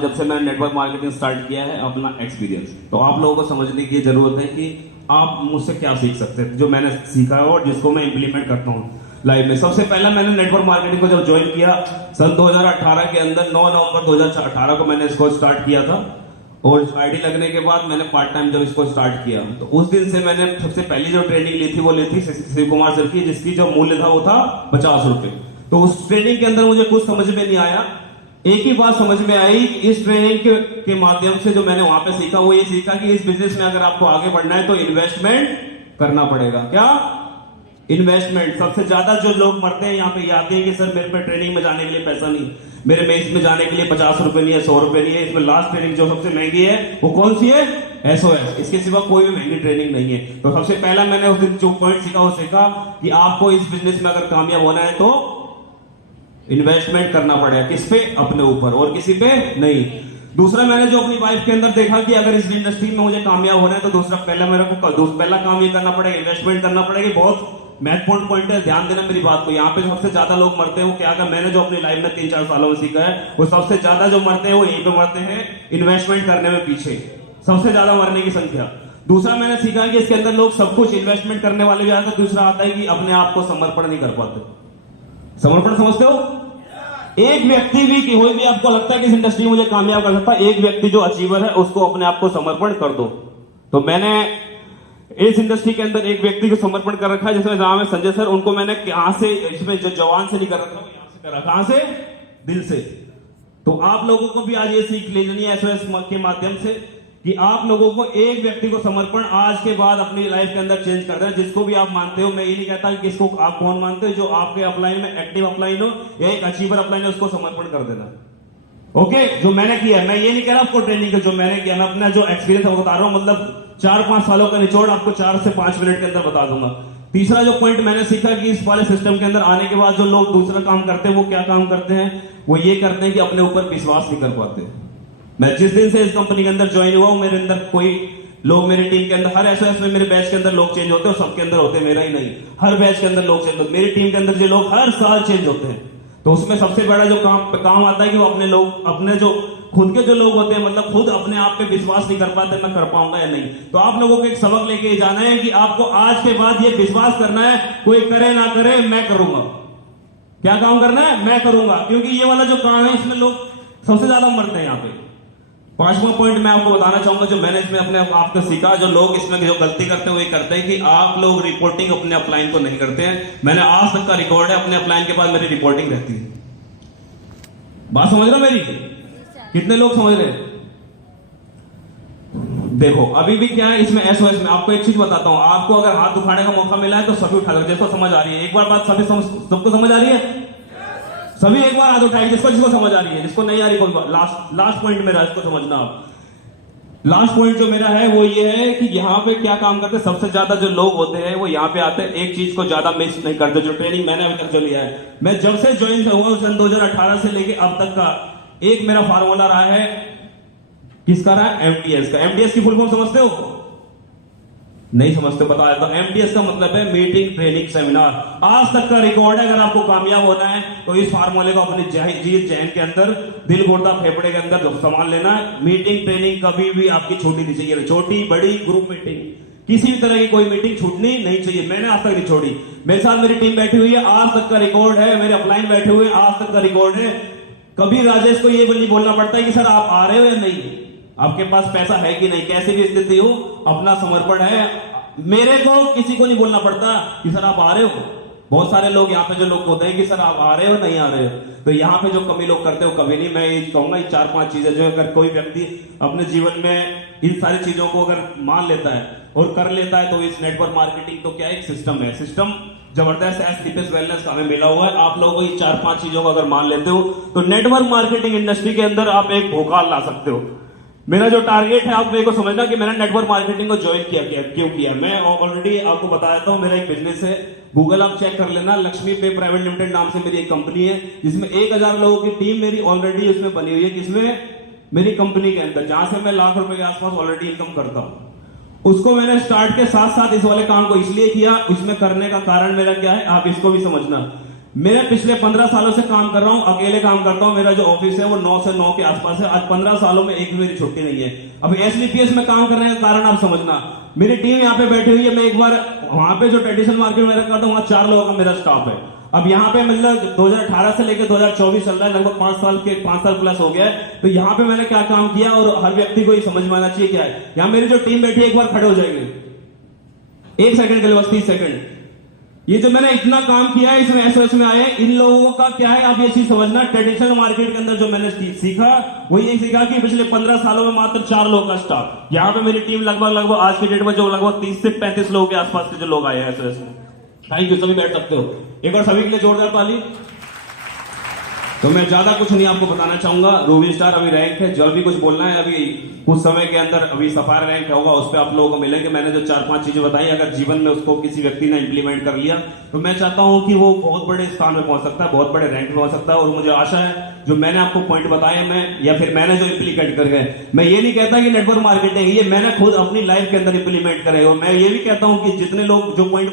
जब से मैंने नेटवर्क मार्केटिंग स्टार्ट किया है अपना एक्सपीरियंस, तो आप लोगों को समझने की जरूरत है कि आप मुझसे क्या सीख सकते हैं जो मैंने सीखा है और जिसको मैं इंप्लीमेंट करता हूँ लाइफ में। सबसे पहला मैंने नेटवर्क मार्केटिंग को जब ज्वाइन किया सन 2018 के अंदर 9 नवंबर 2018 को मैंने इसको स्टार्ट किया था, और आईडी लगने के बाद मैंने पार्ट टाइम जब इसको स्टार्ट किया तो उस दिन से मैंने सबसे पहली जो ट्रेनिंग ली थी वो ली थी शिव कुमार सर की, जिसकी जो मूल्य था वो था 50 रुपए। तो उस ट्रेनिंग के अंदर मुझे कुछ समझ में नहीं आया, एक ही बात समझ में आई इस ट्रेनिंग के माध्यम से जो मैंने वहां पे सीखा वो ये सीखा कि इस बिजनेस में अगर आपको आगे बढ़ना है तो इन्वेस्टमेंट करना पड़ेगा। क्या इन्वेस्टमेंट? सबसे ज्यादा जो लोग मरते हैं यहाँ पे ये आते हैं कि सर मेरे पे ट्रेनिंग में जाने के लिए पैसा नहीं, मेरे में इसमें जाने के लिए 50 रुपए नहीं है, 100 रुपए नहीं है। इसमें लास्ट ट्रेनिंग जो सबसे महंगी है वो कौन सी है? SOS। इसके सिवा कोई भी महंगी ट्रेनिंग नहीं है। तो सबसे पहला मैंने उस दिन जो पॉइंट सीखा वो सीखा कि आपको इस बिजनेस में अगर कामयाब होना है तो इन्वेस्टमेंट करना पड़ेगा। किस पे? अपने ऊपर, और किसी पे नहीं। दूसरा मैंने जो अपनी वाइफ के अंदर देखा कि अगर इस इंडस्ट्री में मुझे कामयाब होना है तो दूसरा पहला मेरे को पहला काम ये करना पड़ेगा, इन्वेस्टमेंट करना पड़ेगी। बहुत महत्वपूर्ण पॉइंट है, ध्यान देना मेरी बात को। यहाँ पे सबसे ज्यादा लोग मरते हैं वो क्या का मैंने जो अपनी लाइफ में 3-4 सालों में सीखा है वो सबसे ज्यादा जो मरते हैं वो यहीं पे मरते हैं, इन्वेस्टमेंट करने में पीछे सबसे ज्यादा मरने की संख्या। दूसरा मैंने सीखा कि इसके अंदर लोग सब कुछ इन्वेस्टमेंट करने वाले भी आते हैं। दूसरा आता है कि अपने आप को समर्पण नहीं कर पाते। समर्पण समझते हो? एक व्यक्ति भी कि कोई भी आपको लगता है कि इस इंडस्ट्री में मुझे कामयाब कर सकता है, एक व्यक्ति जो अचीवर है उसको अपने आप को समर्पण कर दो। तो मैंने इस इंडस्ट्री के अंदर एक व्यक्ति को समर्पण कर रखा है जिसमें नाम है संजय सर। उनको मैंने कहां से, इसमें जो जवान से नहीं कर रखा, यहां से कर रखा। कहां से? दिल से। तो आप लोगों को भी आज ये सीख लेनी है SOS के माध्यम से कि आप लोगों को एक व्यक्ति को समर्पण आज के बाद अपनी लाइफ के अंदर चेंज कर देना। जिसको भी आप मानते हो, मैं ये नहीं कहता कि किसको आप कौन मानते हो, जो आपके अपलाइन में एक्टिव अपलाइन हो या एक अचीवर अपलाइन है उसको समर्पण कर देना। ओके, जो मैंने किया है, मैं ये नहीं कह रहा आपको ट्रेनिंग का जो मैंने किया, मैं अपना जो एक्सपीरियंस है वो बता रहा हूं। मतलब 4-5 सालों का निचोड़ आपको 4 से 5 मिनट के अंदर बता दूंगा। तीसरा जो पॉइंट मैंने सीखा कि इस वाले सिस्टम के अंदर आने के बाद जो लोग दूसरा काम करते हैं वो क्या काम करते हैं, वो ये करते हैं कि अपने ऊपर विश्वास नहीं कर पाते। मैं जिस दिन से इस कंपनी के अंदर ज्वाइन हुआ हूं, मेरे अंदर कोई लोग, मेरी टीम के अंदर हर SOS में मेरे बैच के अंदर लोग चेंज होते हैं, सबके अंदर होते हैं, मेरा ही नहीं, हर बैच के अंदर लोग चेंज होते हैं। मेरी टीम के अंदर जो लोग हर साल चेंज होते हैं, तो उसमें सबसे बड़ा जो काम आता है कि वो अपने लोग, अपने जो खुद के जो लोग होते हैं, मतलब खुद अपने आप पे विश्वास नहीं कर पाते मैं कर पाऊंगा या नहीं। तो आप लोगों को एक सबक लेके जाना है कि आपको आज के बाद ये विश्वास करना है, कोई करे ना करे मैं करूंगा। क्या काम करना है? मैं करूंगा। क्योंकि ये वाला जो काम है इसमें लोग सबसे ज्यादा मरते हैं यहाँ पे। 5वां पॉइंट मैं आपको बताना चाहूंगा जो मैंने इसमें अपने आप को सीखा, जो लोग इसमें जो गलती करते हैं वो ये करते हैं कि आप लोग रिपोर्टिंग अपने अपलाइन को नहीं करते हैं। मैंने आज तक का रिकॉर्ड है, अपने अपलाइन के बाद मेरी रिपोर्टिंग रहती है। बात समझ रहे हो मेरी? कितने लोग समझ रहे हैं? देखो अभी भी क्या है इसमें SOS में आपको एक चीज बताता हूं। आपको अगर हाथ उठाने का मौका मिला है तो सभी उठा लो, जिसको समझ आ रही है। एक बार बात सबको समझ आ रही है? सभी एक बार हाथ उठाइए जिसको समझ आ रही है। जिसको नहीं आ रही कोई बात। लास्ट पॉइंट मेरा, इसको समझना आप। लास्ट पॉइंट जो मेरा है वो ये है कि यहाँ पे क्या काम करते हैं, सबसे ज्यादा जो लोग होते हैं वो यहाँ पे आते हैं, एक चीज को ज्यादा मिस नहीं करते। जो ट्रेनिंग मैंने अभी तक जो लिया है, मैं जब से ज्वाइन हुआ सन 2018 से लेके अब तक का एक मेरा फार्मूला रहा है। किसका रहा है? MTS का। MTS की फुल फॉर्म समझते हो? नहीं समझते? बता देता हूं। MTS का मतलब है मीटिंग ट्रेनिंग सेमिनार। आज तक का रिकॉर्ड है। अगर आपको कामयाब होना है तो इस फार्मूले को अपने जीत जहन के अंदर, दिल गुर्दा फेफड़े के अंदर संभाल लेना है। मीटिंग ट्रेनिंग कभी भी आपकी छोटी नहीं चाहिए। छोटी बड़ी ग्रुप मीटिंग, किसी भी तरह की कोई मीटिंग छूटनी नहीं चाहिए। मैंने आज तक नहीं छोड़ी। मेरे साथ मेरी टीम बैठी हुई है, आज तक का रिकॉर्ड है। मेरे अपलाइन बैठे हुए, आज तक का रिकॉर्ड है। कभी राजेश को ये नहीं बोलना पड़ता है कि सर आप आ रहे हो या नहीं, आपके पास पैसा है कि नहीं, कैसी भी स्थिति हो अपना समर्पण है। मेरे को किसी को नहीं बोलना पड़ता कि सर आप आ रहे हो। बहुत सारे लोग यहाँ पे जो लोग होते हैं कि सर आप आ रहे हो नहीं आ रहे हो, तो यहाँ पे जो कमी लोग करते हो कभी नहीं। मैं ये कहूंगा ये 4-5 चीजें जो अगर कोई व्यक्ति अपने जीवन में इन सारी चीजों को अगर मान लेता है और कर लेता है तो इस नेटवर्क मार्केटिंग तो क्या एक सिस्टम है। सिस्टम जबरदस्त है, स्लीपर्स वेलनेस हमें मिला हुआ है। आप लोगों को ये 4-5 चीजों को अगर मान लेते हो तो नेटवर्क मार्केटिंग इंडस्ट्री के अंदर आप एक भोकाल ला सकते हो। मेरा जो टारगेट है आप मेरे को समझना कि मैंने नेटवर्क मार्केटिंग को ज्वाइन क्यों किया। मैं ऑलरेडी आपको बता देता हूं, मेरा एक बिजनेस है, गूगल आप चेक कर लेना, लक्ष्मी पे प्राइवेट लिमिटेड नाम से मेरी एक कंपनी है जिसमें 1000 लोगों की टीम मेरी ऑलरेडी उसमें बनी हुई है। किसमें? मेरी कंपनी के अंदर, जहां से मैं लाख रुपए के आसपास ऑलरेडी इनकम करता हूं। उसको मैंने स्टार्ट के साथ साथ इस वाले काम को इसलिए किया, उसमें करने का कारण मेरा क्या है आप इसको भी समझना। मैं पिछले 15 सालों से काम कर रहा हूं, अकेले काम करता हूं। मेरा जो ऑफिस है वो 9 से 9 के आसपास है। आज 15 सालों में एक भी मेरी छुट्टी नहीं है। अब एसलीपीएस में काम करने का कारण आप समझना, मेरी टीम यहाँ पे बैठी हुई है। मैं एक बार वहां पे जो ट्रेडिशनल मार्केट में करता हूँ, वहां 4 लोगों का मेरा स्टाफ है। अब यहाँ पे मतलब 2018 से लेकर 2024 चल रहा है, लगभग 5 साल प्लस हो गया है। तो यहाँ पे मैंने क्या काम किया और हर व्यक्ति को ये समझ में आना चाहिए क्या है। यहाँ मेरी जो टीम बैठी है, एक बार खड़े हो जाएंगे 1 सेकंड के लिए, बस 30 सेकंड। ये जो मैंने इतना काम किया है इसमें एसओएस में आए हैं, इन लोगों का क्या है आप ये चीज समझना। ट्रेडिशनल मार्केट के अंदर जो मैंने सीखा वो ये सीखा कि पिछले 15 सालों में मात्र 4 लोगों का स्टाफ। यहाँ पे मेरी टीम लगभग आज की डेट में जो लगभग 30 से 35 लोगों के आसपास के जो लोग आए हैं एसओएस में। थैंक यू, सभी बैठ सकते हो। एक और सभी के लिए जोरदार ताली। तो मैं ज्यादा कुछ नहीं आपको बताना चाहूंगा। रूबी स्टार अभी रैंक है, जो भी कुछ बोलना है अभी कुछ समय के अंदर अभी सफायर रैंक होगा, उस पर आप लोगों को मिलेंगे। मैंने जो 4-5 चीजें बताई, अगर जीवन में उसको किसी व्यक्ति ने इंप्लीमेंट कर लिया तो मैं चाहता हूं कि वो बहुत बड़े स्थान में पहुंच सकता है, बहुत बड़े रैंक में पहुंच सकता है। और मुझे आशा है जो मैंने आपको पॉइंट बताए मैं या फिर मैंने जो इंप्लीमेंट कर गए, मैं ये नहीं कहता कि नेटवर्क मार्केटिंग ये मैंने खुद अपनी लाइफ के अंदर इंप्लीमेंट करे। और मैं ये भी कहता हूं कि जितने लोग जो पॉइंट